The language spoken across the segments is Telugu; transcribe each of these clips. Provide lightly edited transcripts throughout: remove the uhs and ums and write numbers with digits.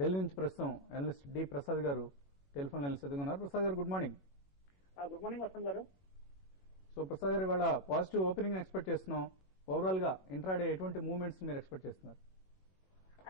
ఢిల్లీ నుంచి ప్రస్తుతం అనలిస్ట్ డి ప్రసాద్ గారు టెలిఫోన్ లైన్ సిద్ధంగా ఉన్నారు. Prasad garu good morning. Good morning Vasant garu. So Prasad garu ఇవాళ పాజిటివ్ ఓపెనింగ్ ఎక్స్పెక్ట్ చేస్తున్నాం. ఓవరాల్ గా ఇంట్రాడే ఎటువంటి మూవ్మెంట్స్ మీరు ఎక్స్పెక్ట్ చేస్తున్నారు?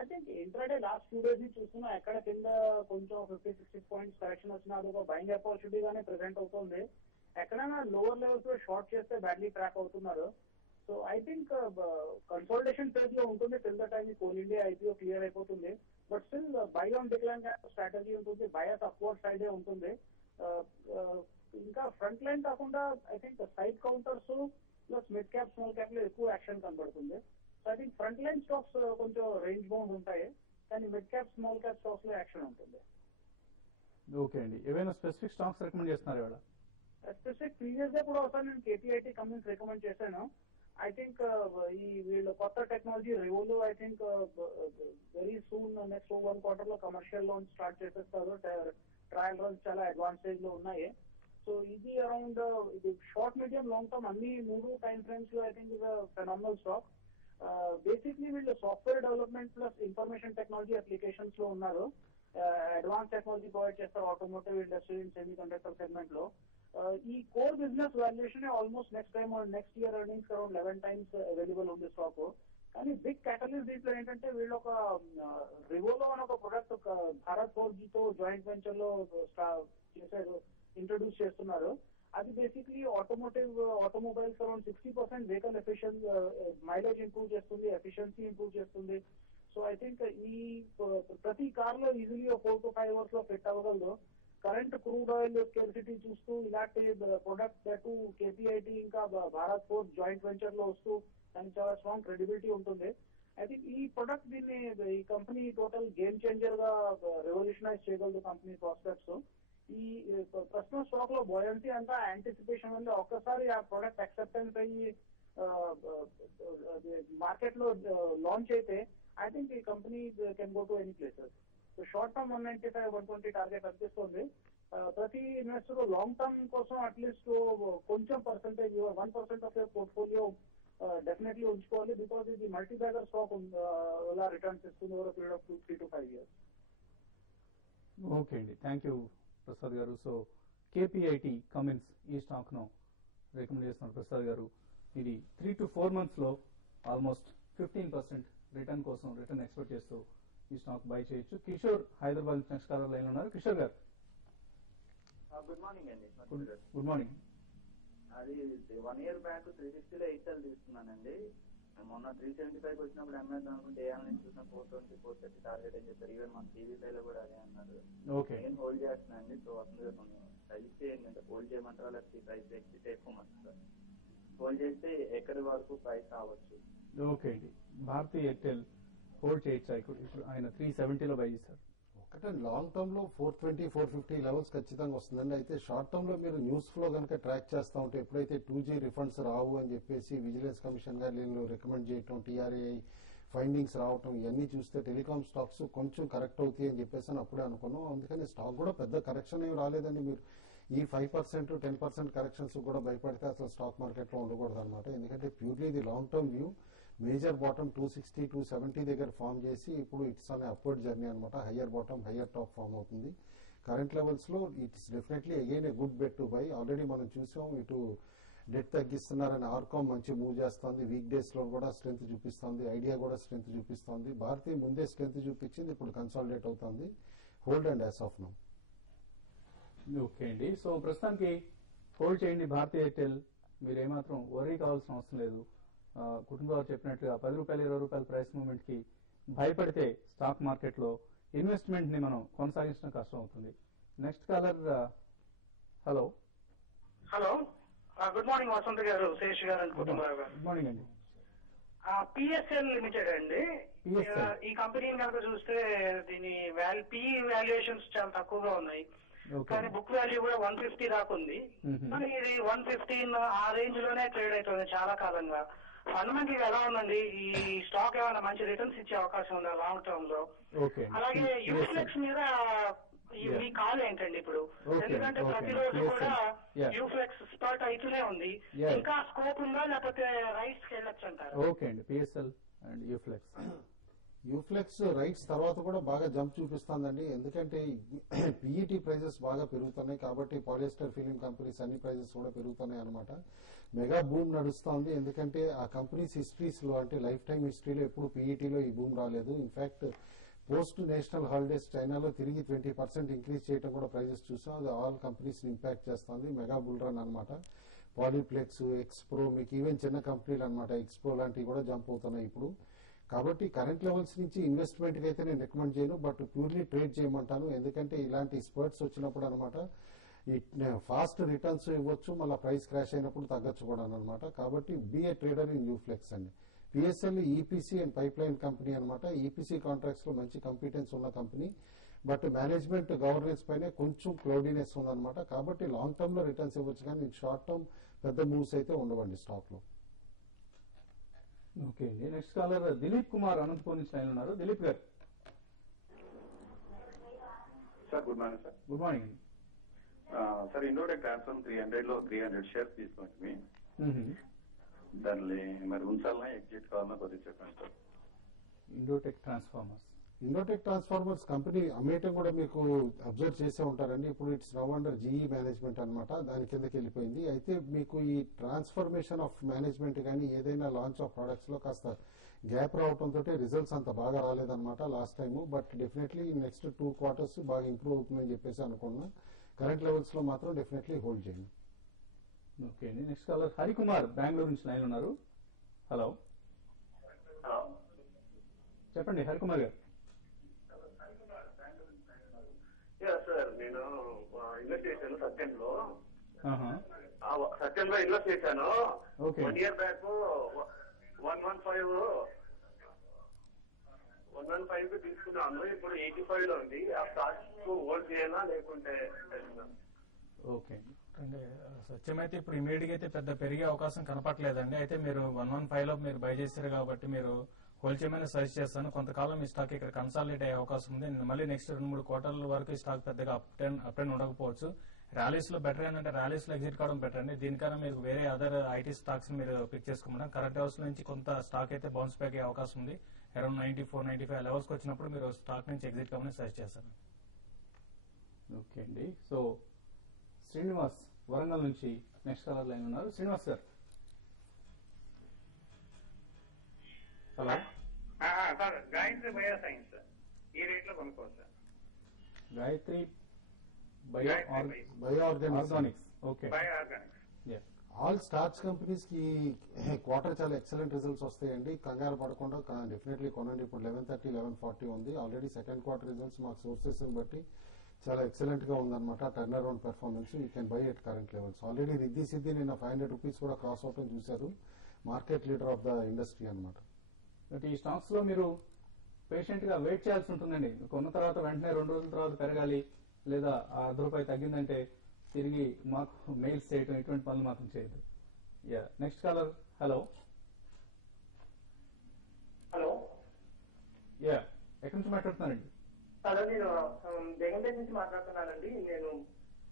I think intraday last 2 days నుంచి చూస్తున్నా ఎక్కడ కింద కొంచెం 50-60 పాయింట్స్ కరెక్షన్ వచ్చినా అది ఒక బయింగ్ ఆపర్చునిటీ గానే ప్రెసెంట్ అవుతుంది. ఎక్కడైనా లోవర్ లెవెల్స్ లో షార్ట్ చేస్తే బ్యాడ్లీ ట్రాక్ అవుతున్నారు. So I think consultation phase లో ఉంటుంది. Till the time Coal India IPO clear అయిపోతుంది. But still buy on decline strategy ఉంటుంది. బయాస్ అప్వర్డ్ సైడే ఉంటుంది. ఇంకా ఫ్రంట్ లైన్ కాకుండా I think side counters plus mid cap small cap లో ఎక్కువ యాక్షన్ కనబడుతుంది. So I think front line stocks కొంచెం రేంజ్ బౌండ్ ఉంటాయి, కానీ mid cap small cap stocks లో యాక్షన్ ఉంటుంది. ఓకే అండి, ఏవైనా స్పెసిఫిక్ స్టాక్స్ రికమెండ్ చేస్తున్నారు ఇవాళ? స్పెసిఫిక్ ప్రీవియస్ గా కూడా ఒకసారి నేను కేపీఐటీ కంపెనీస్ రికమెండ్ చేశాను. ఐ థింక్ ఈ వీళ్ళు కొత్త టెక్నాలజీ రివోలు I think very soon next 1 quarter లో కమర్షియల్ లోన్ స్టార్ట్ చేసేస్తారు. ట్రయల్ రన్స్ చాలా అడ్వాన్స్ స్టేజ్ లో ఉన్నాయి. సో ఇది అరౌండ్ ఇది షార్ట్ మీడియం లాంగ్ టర్మ్ అన్ని 3 టైం ఫ్రేమ్స్ లో ఐ థింక్ ఇది ఫెనామినల్ స్టాక్. బేసిక్లీ వీళ్ళు software development plus information technology applications లో ఉన్నారు. అడ్వాన్స్ టెక్నాలజీ ప్రొవైడ్ చేస్తారు automotive industry semi conductor segment లో. ఈ core business valuation almost next year earnings around 11 times available ఉంది స్టాక్. కానీ బిగ్ క్యాటలిస్ట్ దీంట్లో ఏంటంటే వీళ్ళు ఒక రివోలో అని ఒక ప్రొడక్ట్ భారత్ 4G తో జాయింట్ వెంచర్ లో చేశారు, ఇంట్రొడ్యూస్ చేస్తున్నారు. అది basically automobiles around 60% vehicle efficiency mileage improve చేస్తుంది, ఎఫిషియన్సీ ఇంప్రూవ్ చేస్తుంది. సో ఐ థింక్ ఈ ప్రతి కార్ లో ఈజీలీ 4 to 5 hours లో ఫిట్ అవ్వగలదు. కరెంట్ క్రూడ్ ఆయిల్ స్కేర్సిటీ చూస్తూ ఇలాంటి ప్రొడక్ట్ దట్టు కేపీఐటీ ఇంకా భారత్ 4 జాయింట్ వెంచర్ లో వస్తూ దానికి చాలా స్ట్రాంగ్ క్రెడిబిలిటీ ఉంటుంది. ఐ థింక్ ఈ ప్రొడక్ట్ దీన్ని ఈ కంపెనీ టోటల్ గేమ్ చేంజర్ గా రెవల్యూషనైజ్ చేయగలదు కంపెనీ ప్రాస్పెక్ట్స్. ఈ ప్రస్తుతం స్టాక్ లో బోయన్సీ అంతా యాంటిసిపేషన్ ఉంది. ఒక్కసారి ఆ ప్రొడక్ట్ అక్సెప్టెన్స్ అయ్యి మార్కెట్ లో లాంచ్ అయితే ఐ థింక్ ఈ company can go to any places. So short term 195, 120 target అనిపిస్తుంది. ప్రతి ఇన్వెస్టర్ లాంగ్ టర్మ్ కోసం అట్లీస్ట్ కొంచెం percentage 1% of your portfolio definitely ఉంచుకోవాలి. బికాస్ ఇది మల్టీ బ్యాగర్ స్టాక్ ఇలా రిటర్న్స్ ఇస్తుంది over period of 3 to 5 years. Okay అండి, థ్యాంక్ యూ ప్రసాద్ గారు. సో కేపీఐటీ కమిన్స్ ఈ స్టాక్ ను రికమెండ్ చేస్తున్నారు ప్రసాద్ గారు. ఇది 3 to 4 months లో ఆల్మోస్ట్ 15% రిటర్న్ కోసం రిటర్న్ ఎక్స్పెక్ట్ చేస్తూ ఈ స్టాక్ బై చేయొచ్చు. Kishore Hyderabad next caller line ఉన్నారు. కిషోర్ గారు గుడ్ మార్నింగ్ అండి. Good morning. అది 1 year బ్యాక్ 360 లో 8 తీసుకున్నానండి. మొన్న 375 వచ్చినప్పుడు అమ్మేద్దాం అనుకుంటే ఏమైనా చూసిన 420, 430 టార్గెట్ అని చెప్పారు. ఈవెన్ మన టీవీ పైలో కూడా అదే అన్నారు. నేను హోల్డ్ చేస్తున్నా అండి. సో అసలు సజెస్ట్ చేయండి, అంటే హోల్డ్ చేయమంటారా లేకపోతే ప్రైస్ ఎక్సిట్ అయిపోమంటారా? హోల్డ్ చేస్తే ఎక్కడి వరకు ప్రైస్ రావచ్చు? ఓకే అండి, భారతీ ఎయిర్టెల్ హోల్డ్ చేయొచ్చా? ఇప్పుడు ఆయన 370 లో బై చేశారు. ఒకటే లాంగ్ టర్మ్ లో 420, 450 లెవెల్స్ ఖచ్చితంగా వస్తుందండి. అయితే షార్ట్ టర్మ్ లో మీరు న్యూస్ ఫ్లో కనుక ట్రాక్ చేస్తా ఉంటే ఎప్పుడైతే 2G రిఫండ్స్ రావు అని చెప్పేసి విజిలెన్స్ కమిషన్ గా వీళ్ళు రికమెండ్ చేయటం, TRAI ఫైండింగ్స్ రావటం, ఇవన్నీ చూస్తే టెలికాం స్టాక్స్ కొంచెం కరెక్ట్ అవుతాయి అని చెప్పేసి అని అప్పుడే అనుకున్నాం. అందుకని స్టాక్ కూడా పెద్ద కరెక్షన్ ఏమి రాలేదండి. మీరు ఈ 5%, 10% కరెక్షన్స్ కూడా భయపడితే అసలు స్టాక్ మార్కెట్ లో ఉండకూడదు అనమాట. ఎందుకంటే ప్యూర్లీ ఇది long term view. Major bottom 260, 270 దగ్గర ఫామ్ చేసి ఇప్పుడు ఇట్స్ అనే అప్వర్డ్ జర్నీ అనమాట. Higher bottom higher top form అవుతుంది. కరెంట్ లెవెల్స్ లో it's definitely again a good bet to buy. Already మనం చూసాం ఇటు డెట్ తగ్గిస్తున్నారని ఆర్కామ్ మంచి మూవ్ చేస్తోంది. వీక్ డేస్ లో కూడా స్ట్రెంత్ చూపిస్తోంది. ఐడియా కూడా స్ట్రెంత్ చూపిస్తోంది. భారతీయ ముందే స్ట్రెంత్ చూపించింది, ఇప్పుడు కన్సాలిడేట్ అవుతుంది. Hold and as of now. Okay అండి, సో ప్రస్తుతానికి హోల్డ్ చేయండి భారతీ ఎయిర్టెల్. మీరు ఏమాత్రం వరీ కావాల్సిన అవసరం లేదు. కుటుంబాలు చెప్పినట్లుగా ₹10, ₹20 ప్రైస్ మూవ్మెంట్ కి భయపడితే స్టాక్ మార్కెట్ లో ఇన్వెస్ట్మెంట్ ని మనం కొనసాగించడం కష్టం అవుతుంది. Next caller. Hello good morning Vasant గారు, శేష్ గారు అండ్ కుటుంబరావు గారు. గుడ్ మార్నింగ్ అండి. పిఎస్ఎల్ లిమిటెడ్ అండి. ఈ కంపెనీని కనుక చూస్తే దీని PE వాల్యుయేషన్స్ చాలా తక్కువగా ఉన్నాయి. కానీ బుక్ వాల్యూ కూడా 150 దాకా ఉంది. కానీ ఇది 115 ఆ రేంజ్ లోనే ట్రేడ్ అవుతుంది చాలా కాలంగా. ఫండమెంటల్ ఎలా ఉందండి? ఈ స్టాక్ ఏమైనా మంచి రిటర్న్స్ ఇచ్చే అవకాశం ఉందా లాంగ్ టర్మ్ లో? అలాగే యూఫ్లెక్స్ మీద మీ కాల్ ఏంటండి ఇప్పుడు? ఎందుకంటే ప్రతిరోజు కూడా యూఫ్లెక్స్ స్పాట్ అయితేనే ఉంది. ఇంకా స్కోప్ ఉందా లేకపోతే రైట్స్ కి వెళ్ళొచ్చు అంటారు? ఓకే అండి, పిఎస్ఎల్ అండ్ యూఫ్లెక్స్ యూఫ్లెక్స్ రైట్స్ తర్వాత కూడా బాగా జంప్ చూపిస్తుందండి. ఎందుకంటే పిఈటి ప్రైజెస్ బాగా పెరుగుతున్నాయి కాబట్టి పాలిస్టర్ ఫిలిం కంపెనీస్ అన్ని ప్రైజెస్ కూడా పెరుగుతున్నాయి అనమాట. మెగా బూమ్ నడుస్తోంది. ఎందుకంటే ఆ కంపెనీస్ హిస్టరీస్ లో అంటే లైఫ్ టైమ్ హిస్టరీలో ఎప్పుడు పిఈటీలో ఈ బూమ్ రాలేదు. ఇన్ఫాక్ట్ పోస్ట్ నేషనల్ హాలిడేస్ చైనాలో తిరిగి 20% ఇంక్రీజ్ చేయడం కూడా ప్రైజెస్ చూసాం. అది ఆల్ కంపెనీస్ ఇంపాక్ట్ చేస్తుంది. మెగా బుల్ రన్ అనమాట. పాలీప్లెక్స్, ఎక్స్ప్రో, మీకు ఈవెన్ చిన్న కంపెనీలు అనమాట ఎక్స్ప్రో లాంటివి కూడా జంప్ అవుతున్నాయి ఇప్పుడు. కాబట్టి కరెంట్ లెవెల్స్ నుంచి ఇన్వెస్ట్మెంట్ కి అయితే నేను రికమెండ్ చేయను, బట్ ప్యూర్లీ ట్రేడ్ చేయమంటాను. ఎందుకంటే ఇలాంటి స్పర్ట్స్ వచ్చినప్పుడు అనమాట ఫాస్ట్ రిటర్న్స్ ఇవ్వచ్చు, మళ్ళీ ప్రైస్ క్రాష్ అయినప్పుడు తగ్గచ్చు కూడా అనమాట. కాబట్టి be a trader in Uflex అండి. PSL EPC and pipeline company అనమాట. ఈపీసీ కాంట్రాక్ట్స్ లో మంచి కాంపిటెన్స్ ఉన్న కంపెనీ, బట్ మేనేజ్మెంట్ గవర్నెన్స్ పైన కొంచెం క్లౌడీనెస్ ఉందన్నమాట. కాబట్టి లాంగ్ టర్మ్ లో రిటర్న్స్ ఇవ్వచ్చు, కానీ షార్ట్ టర్మ్ పెద్ద మూవ్స్ అయితే ఉండవండి స్టాక్ లో. ఓకే అండి. నెక్స్ట్ కాలర్ దిలీప్ కుమార్ అనంతపూర్ నుంచి లైన్ ఉన్నారు. దిలీప్ గారు. Sir good morning sir. Good morning. Sir Indotech transform 300 లో 300 షేర్స్ తీసుకోండి. దాన్ని మరి ఉంచాలన్నా ఎగ్జిట్ కావాలన్నా కొద్దిగా చెప్పండి సార్. ఇండోటెక్ ట్రాన్స్ఫార్మర్స్. ఇండోటెక్ ట్రాన్స్ఫార్మర్స్ కంపెనీ అమ్మేయటం కూడా మీకు అబ్జర్వ్ చేసే ఉంటారండి. ఇప్పుడు it's now under GE management అనమాట. దాని కిందకి వెళ్ళిపోయింది. అయితే మీకు ఈ ట్రాన్స్ఫర్మేషన్ ఆఫ్ మేనేజ్మెంట్ కానీ ఏదైనా లాంచ్ ఆఫ్ ప్రొడక్ట్స్ లో కాస్త గ్యాప్ రావడంతో రిజల్ట్స్ అంత బాగా రాలేదన్నమాట last time. But definitely next 2 quarters బాగా ఇంప్రూవ్ అవుతుందని చెప్పేసి అనుకున్నా. కరెంట్ లెవెల్స్ లో మాత్రం డెఫినెట్లీ హోల్డ్ చేయండి. ఓకే అండి. నెక్స్ట్ కాలర్ హరికుమార్ బెంగళూరు నుంచి లైన్ ఉన్నారు. హలో, చెప్పండి హరికుమార్ గారు. సార్ నేను ఇన్వెస్ట్ చేశాను సత్యంలో. సత్యంలో ఇన్వెస్ట్ చేశాను. 1 year బ్యాక్ 115 కి తీసుకున్నాను. ఇప్పుడు 85 లో ఉంది. ఆ స్టాక్ హోల్డ్ చేయాలా లేకుంటే? ఓకే అంటే సత్యం అయితే ఇప్పుడు ఇమీడియట్ అయితే పెద్ద పెరిగే అవకాశం కనపట్లేదండి. అయితే మీరు 115 లో మీరు బై చేశారు కాబట్టి మీరు హోల్డ్ చేయమని సజెస్ట్ చేస్తాను. కొంతకాలం ఈ స్టాక్ ఇక్కడ కన్సాలిడేట్ అయ్యే అవకాశం ఉంది. మళ్ళీ నెక్స్ట్ 2-3 quarters వరకు ఈ స్టాక్ పెద్దగా అప్ అండ్ ఉండకపోవచ్చు. ర్యాలీస్ లో బెటర్ ఏంటంటే ర్యాలీస్ లో ఎగ్జిట్ కావడం బెటర్ అండి. దీనికన్నా మీరు వేరే అదర్ ఐటీ స్టాక్స్ మీరు పిక్ చేసుకోమన్నారు. కరెంట్ హౌస్ నుంచి కొంత స్టాక్ అయితే బౌన్స్ బ్యాక్ అయ్యే అవకాశం ఉంది. అరౌండ్ 94-95 లెవెల్స్ వచ్చినప్పుడు మీరు స్టాక్ నుంచి ఎగ్జిట్ కావాలని సజెస్ట్ చేస్తాను. ఓకే అండి. సో శ్రీనివాస్ వరంగల్ నుంచి నెక్స్ట్ కాలర్ లైన్ ఉన్నారు. శ్రీనివాస్ గారు. Hello sir, Gayatri bio science ఈ రేట్ లో కొనుక్కోవచ్చు sir. Gayatri bio Organics. Okay, bio Organics. All starch companies కి క్వార్టర్ చాలా ఎక్సలెంట్ రిజల్ట్స్ వస్తాయండి. కంగారు పడకుండా డెఫినెట్లీ కొనండి. ఇప్పుడు 1130, 1140 ఉంది. ఆల్రెడీ సెకండ్ క్వార్టర్ రిజల్ట్స్ మాకు సోర్సెస్ బట్టి చాలా ఎక్సలెంట్ గా ఉందన్నమాట. Turn around performance. You can buy at current levels. Already Riddhi సిద్ధి నిన్న 500 రూపీస్ కూడా క్రాస్ అవటం చూశారు. Market leader of the industry అనమాట. ఈ స్టాక్స్ లో మీరు పేషెంట్ గా వెయిట్ చేయాల్సి ఉంటుందండి. కొన్న తర్వాత వెంటనే 2 రోజుల తర్వాత పెరగాలి, లేదా ₹1 తగ్గిందంటే తిరిగి మాకు మెయిల్స్ చేయటం, ఇటువంటి పనులు మాత్రం చేయదు. Yeah, next caller. Hello. Hello, yeah, ఎక్కడి నుంచి మాట్లాడుతున్నారండి? హలో, నేను బెంగళూరు నుంచి మాట్లాడుతున్నానండి. నేను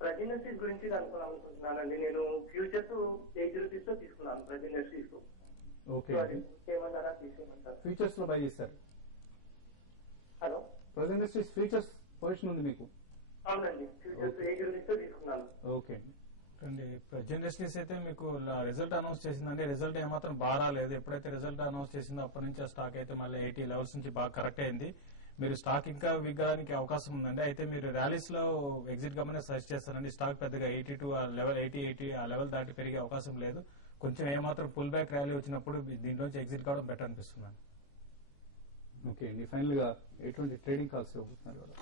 ప్రజ్ ఇండస్ట్రీస్ గురించి అనుకుంటున్నానండి. నేను ఫ్యూచర్స్ 80 రూపీస్ లో తీసుకున్నాను ప్రజ్ ఇండస్ట్రీస్. ఓకే, ఏమన్నారా తీసేయమంటారు? ఫ్యూచర్స్ లో బై చేశారు. Hello, Praj industries futures position ఉంది మీకు? అవునండి, ఫ్యూచర్స్ 80 రూపీస్ లో తీసుకున్నాను. ఓకే అండి. ప్రజ్ ఇండస్ట్రీస్ అయితే మీకు రిజల్ట్ అనౌన్స్ చేసిందంటే రిజల్ట్ ఏమాత్రం బాగా రాలేదు. ఎప్పుడైతే రిజల్ట్ అనౌన్స్ చేసిందో అప్పటి నుంచి ఆ స్టాక్ అయితే మళ్ళీ 80 లెవెల్స్ నుంచి బాగా కరెక్ట్ అయింది. మీరు స్టాక్ ఇంకా విగ్గడానికి అవకాశం ఉందండి. అయితే మీరు ర్యాలీస్ లో ఎగ్జిట్ కమ్మనే సజెస్ట్ చేస్తానండి. స్టాక్ పెద్దగా 82 ఆ లెవెల్ 80 ఆ లెవెల్ దాటి పెరిగే అవకాశం లేదు. కొంచెం ఏమాత్రం పుల్ బ్యాక్ ర్యాలీ వచ్చినప్పుడు దీంట్లోంచి ఎగ్జిట్ కావడం బెటర్ అనిపిస్తున్నాను. ఓకే అండి. ఫైనల్ గా ఎటువంటి ట్రేడింగ్ కాల్స్ ఇవ్వబోతున్నారు కదా?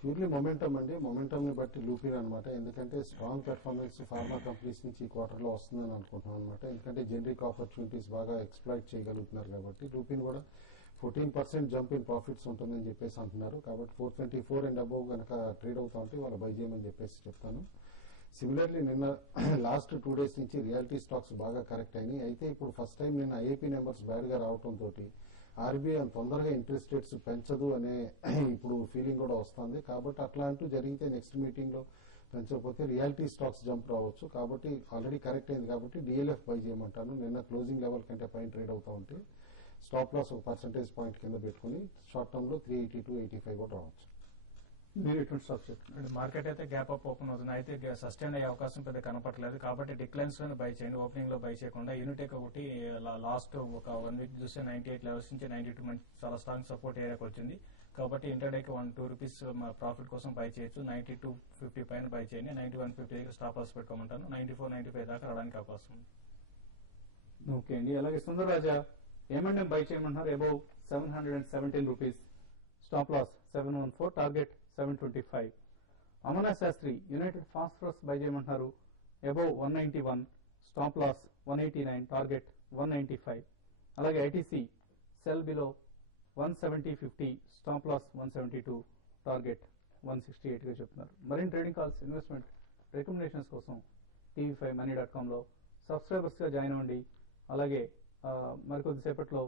ప్యూర్లీ మొమెంటమ్ అండి. మొమెంటమ్ ని బట్టి లూపిన్ అనమాట. ఎందుకంటే స్ట్రాంగ్ పెర్ఫార్మెన్స్ ఫార్మా కంపెనీస్ నుంచి ఈ క్వార్టర్ లో వస్తుందని అనుకుంటున్నాం అనమాట. ఎందుకంటే జనరిక్ ఆపర్చునిటీస్ బాగా ఎక్స్ప్లాయిట్ చేయగలుగుతున్నారు కాబట్టి లూపిన్ కూడా 14% జంప్ ఇన్ ప్రాఫిట్స్ ఉంటుందని చెప్పేసి అంటున్నారు. కాబట్టి 424 అండ్ అబోవ్ కనుక ట్రేడ్ అవుతా ఉంటే వాళ్ళు బై చేయమని చెప్పేసి చెప్తాను. సిమిలర్లీ నిన్న లాస్ట్ 2 days నుంచి రియాలిటీ స్టాక్స్ బాగా కరెక్ట్ అయినాయి. అయితే ఇప్పుడు ఫస్ట్ టైం నిన్న ఐఏపీ నెంబర్స్ బ్యాడ్ గా రావడంతో ఆర్బీఐ తొందరగా ఇంట్రెస్ట్ రేట్స్ పెంచదు అనే ఇప్పుడు ఫీలింగ్ కూడా వస్తుంది. కాబట్టి అట్లా అంటూ జరిగితే నెక్స్ట్ మీటింగ్ లో పెంచకపోతే రియాలిటీ స్టాక్స్ జంప్ రావచ్చు. కాబట్టి ఆల్రెడీ కరెక్ట్ అయింది కాబట్టి డిఎల్ఎఫ్ బై చేయమంటాను. నిన్న క్లోజింగ్ లెవెల్ కంటే పైన ట్రేడ్ అవుతా ఉంటే. స్టాప్ లాస్ ఒక పర్సెంటేజ్ పాయింట్ కింద పెట్టుకుని షార్ట్ టర్మ్ లో 380 to 85 కూడా రావచ్చు. మీరు ఎటువంటి స్టాక్ చెప్తున్నారు? మార్కెట్ అయితే గ్యాప్ అప్ ఓపెన్ అవుతుంది, అయితే సస్టైన్ అయ్యే అవకాశం పెద్ద కనపడలేదు. కాబట్టి డిక్లైన్స్ లోనే బై చేయండి, ఓపెనింగ్ లో బై చేయకుండా. యూనిటెక్ ఒకటి లాస్ట్ ఒక 1 వీక్ చూస్తే 98 లెవెల్స్ నుంచి 92 మంచి చాలా స్ట్రాంగ్ సపోర్ట్ ఏరియాకి వచ్చింది. కాబట్టి ఇంటర్డేకి 1-2 రూపీస్ ప్రాఫిట్ కోసం బై చేయొచ్చు. 92.50 పైన బై చేయండి. 91.50 దగ్గర స్టాప్ లాస్ పెట్టుకోమంటాను. 94-95 దాకా రావడానికి అవకాశం ఉంది. ఓకే అండి. అలాగే సుందర్ రాజా ఏమంటే బై చేయమంటున్నారు above 717 rupees, stop loss 714, target 725. Amana Shastri United Phosphorus buy చేయమంటున్నారు అబౌవ్ 191, స్టాప్ లాస్ 189, టార్గెట్ 195. అలాగే ITC sell below 170.50, stop loss 172, target 168 గా చెప్తున్నారు. మరిన్ని ట్రేడింగ్ కాల్స్, ఇన్వెస్ట్మెంట్ రికమెండేషన్స్ కోసం tv5money.com లో సబ్స్క్రైబర్స్ గా జాయిన్ అవ్వండి. అలాగే మరికొద్దిసేపట్లో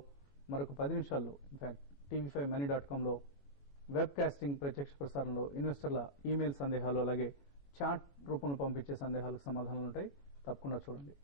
మరొక 10 నిమిషాల్లో ఇన్ఫాక్ట్ tv5money.com లో వెబ్ కాస్టింగ్ ప్రత్యక్ష ప్రసారంలో ఇన్వెస్టర్ల ఈమెయిల్ సందేహాలు అలాగే చాట్ రూపంలో పంపించే సందేహాలకు సమాధానాలు ఉంటాయి. తప్పకుండా చూడండి.